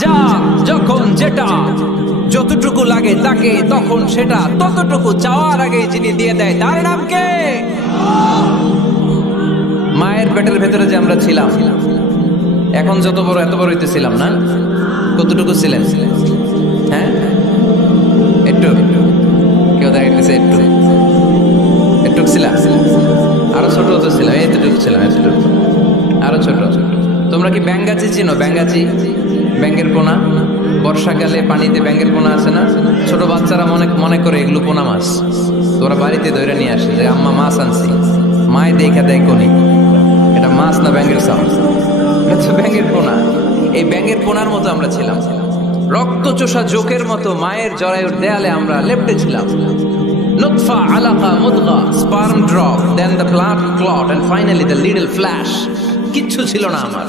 যা যখন যেটা যতটুকু লাগে তাকে, তখন সেটা। ততটুকু চাওয়ার আগে যিনি দিয়ে দেয়, তার নাম কে? মায়ের পেটের ভেতরে যে আমরা ছিলাম, এখন যত বড়, এত বড় হইতেছিলাম না? কতটুকু ছিলেন? হ্যাঁ? একটু কেউ দেখাইতেছে একটু। একটু ছিলাম। আরও ছোট তো ছিলাম, এতটুকু ছিলাম, এতটুকু। আরও ছোট। তোমরা কি ব্যাঙ্গাচি চিনো? ব্যাঙ্গাচি? ব্যাঙ্গের পোনা। বর্ষাকালে পানিতে ব্যাঙ্গের পোনা আছে না? ছোট বাচ্চারা মনে মনে করে এগুলো পোনা মাছ। তোরা বাড়িতে ধরে নিয়ে আসে যে আম্মা মাছ আনছি। মায় দেখা দেয় কোনি। এটা মাছ না ব্যাঙ্গের সাউন্ড এটা ব্যাঙ্গের পোনা। এই ব্যাঙ্গের পোনার মতো আমরা ছিলাম। রক্ত চোষা জোকের মতো মায়ের জরায়ুর দেয়ালে আমরা লেপটে ছিলাম। নুতফা, আলাকা মুদগা sperm drop then the blood clot and finally the little flesh কিচ্ছু ছিল না আমার।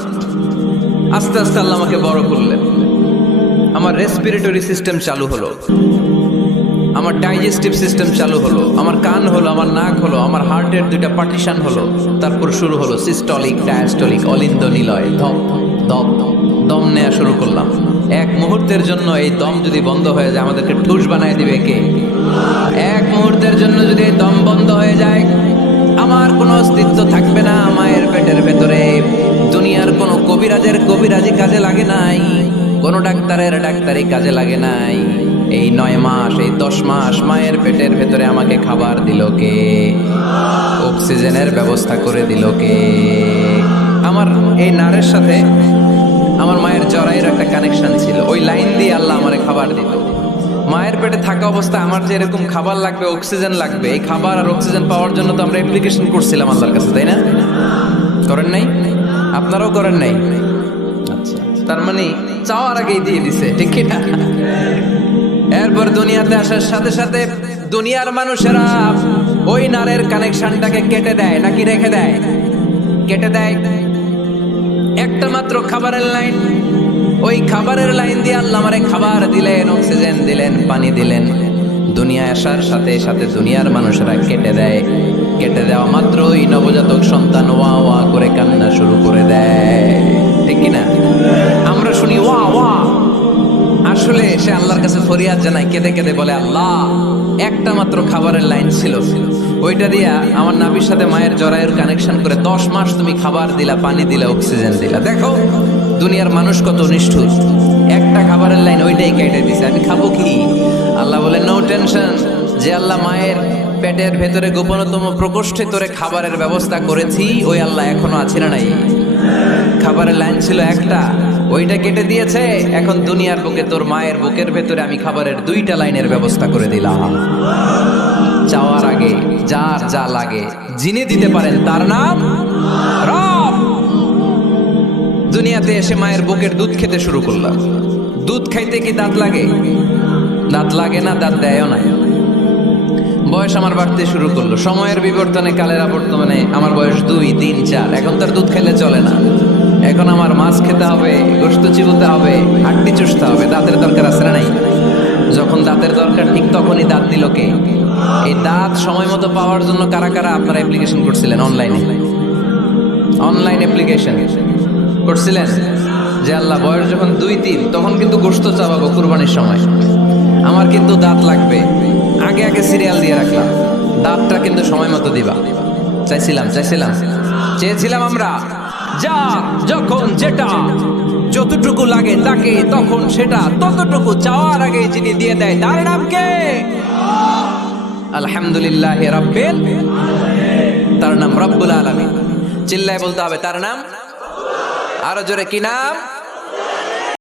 আস্তে আস্তে আল্লাহ আমাকে বড় করলেন। আমার রেসপিরেটরি সিস্টেম চালু হলো। আমার ডাইজেস্টিভ সিস্টেম চালু হলো। আমার কান হলো, আমার নাক হলো, আমার হার্টের দুইটা পার্টিশন হলো। তারপর শুরু হলো সিস্টলিক ডায়াস্টলিক অলিন্দ নিলয় ধপ দপ দম নেওয়া শুরু করলাম। এক মুহূর্তের জন্য এই দম যদি বন্ধ হয়ে যায়, আমাদেরকে ঠুস বানায় দিবে কে? কবিরাজের কবিরাজি কাজে লাগে নাই। কোনো ডাক্তারের ডাক্তারি কাজে লাগে নাই। এই নয় মাস, এই দশ মাস মায়ের পেটের ভেতরে আমাকে খাবার দিল কে? অক্সিজেনের ব্যবস্থা করে দিল কে? আমার এই নারের সাথে আমার মায়ের জরাইয়ের একটা কানেকশন ছিল। ওই লাইন দিয়ে আল্লাহ আমারে খাবার দিত মায়ের পেটে থাকা অবস্থায় আমার যে এরকম খাবার লাগবে, অক্সিজেন লাগবে, এই খাবার আর অক্সিজেন পাওয়ার জন্য তো আমরা অ্যাপ্লিকেশন করছিলাম আল্লাহর কাছে, তাই না? করেন নাই? আপনারাও করেন নাই? তার মানে চাওয়ার আগেই দিয়ে দিছে, ঠিক না? এরপর দুনিয়াতে আসার সাথে সাথে দুনিয়ার মানুষেরা ওই নারের কানেকশনটাকে কেটে দেয়, নাকি রেখে দেয়? কেটে দেয়। একটা মাত্র খাবারের লাইন ওই খাবারের লাইন দিয়ে আল্লাহ আমারে খাবার দিলেন অক্সিজেন দিলেন, পানি দিলেন। দুনিয়ায় আসার সাথে সাথে দুনিয়ার মানুষেরা কেটে দেয়। কেটে দেওয়া মাত্র ওই নবজাতক সন্তান ওয়া ওয়া করে কান্না শুরু করে দেয়। ঠিক কিনা? আমরা শুনি, ওয়া ওয়া। আসলে সে আল্লাহর কাছে ফরিয়াদ জানায়, কেঁদে কেঁদে বলে, আল্লাহ, একটা মাত্র খাবারের লাইন ছিল। ওইটা দিয়া আমার নাবির সাথে মায়ের জরায়ুর কানেকশন করে দশ মাস তুমি খাবার দিলা, পানি দিলা অক্সিজেন দিলা। দেখো, দুনিয়ার মানুষ কত নিষ্ঠুর। একটা খাবারের লাইন ওইটাই কেটে দিছে। আমি খাব কি? আল্লাহ বলে নো টেনশন যে আল্লাহ মায়ের পেটের ভেতরে গোপনতম প্রকোষ্ঠে তোরে খাবারের ব্যবস্থা করেছি, ওই আল্লাহ এখনও আছে না নাই? খাবারের লাইন ছিল একটা, ওইটা কেটে দিয়েছে। এখন দুনিয়ার বুকে, তোর মায়ের বুকের ভেতরে আমি খাবারের দুইটা লাইনের ব্যবস্থা করে দিলাম। যাওয়ার আগে, যার যা লাগে, যিনি দিতে পারেন তার নাম দুনিয়াতে এসে মায়ের বুকের দুধ খেতে শুরু করলাম। দুধ খাইতে কি দাঁত লাগে? দাঁত লাগে না, দাঁত দেয়ও না বয়স আমার বাড়তে শুরু করল। সময়ের বিবর্তনে কালের আবর্তমানে আমার বয়স দুই, তিন, চার। এখন তার দুধ খেলে চলে না। এখন আমার মাছ খেতে হবে গোস্ত চিবুতে হবে, হাড্ডি চুষতে হবে, দাঁতের দরকার আছে না নাই? যখন দাঁতের দরকার, ঠিক তখনই দাঁত দিল কে? এই দাঁত সময় মতো পাওয়ার জন্য কারা কারা আপনারা অ্যাপ্লিকেশন করছিলেন অনলাইনে অনলাইন অ্যাপ্লিকেশন করছিলেন? যে আল্লাহ, বয়স যখন দুই, তিন, তখন কিন্তু গোস্ত চাবাবো কুরবানির সময়। আমার কিন্তু দাঁত লাগবে। আগে আগে সিরিয়াল দিয়ে রাখলাম। দাঁতটা কিন্তু সময় মতো দিবা। চাইছিলাম চাইছিলাম। চেয়েছিলাম আমরা। যা, যখন যেটা যতটুকু লাগে তাকে, তখন সেটা ততটুকু চাওয়ার আগে যিনি দিয়ে দেয়, তার নাম কে? আলহামদুলিল্লাহ রাব্বিল তার নাম রব্বুল আলামিন। চিল্লায় বলতে হবে, তার নাম? আরও জোরে, কি নাম?